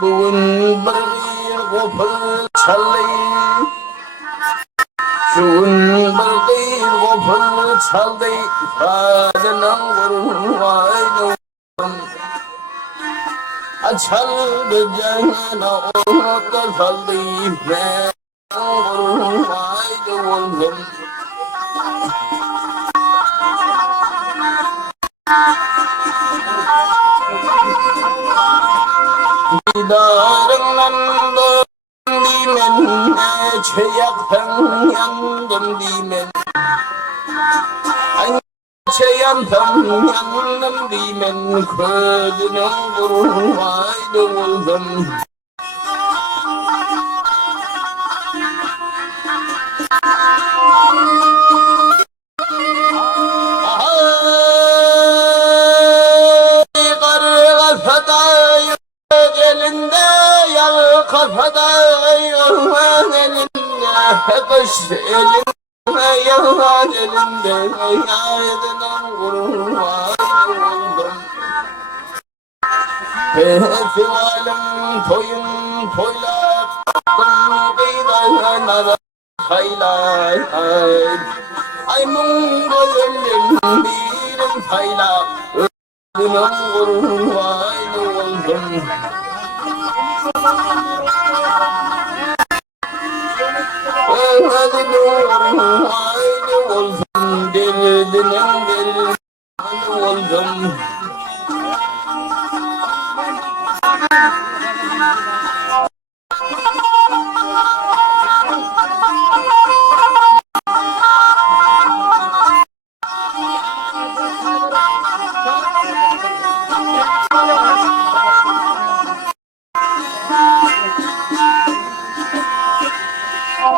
buồn bơi của phật çalay buồn bơi của phật çalay fadanam vurvay achal bejana orta çalay me vurvay vurvay Darang di men cheyak thang yang dum di men anh cheyan thang yang dum di men khod nang guru vai dul dum kafada yolun elinde kış elinde yolun elinde yaydınan kurban oldum festivalım toyun toylak kıyıdan haylar ay mungol elin birin hayla ölüm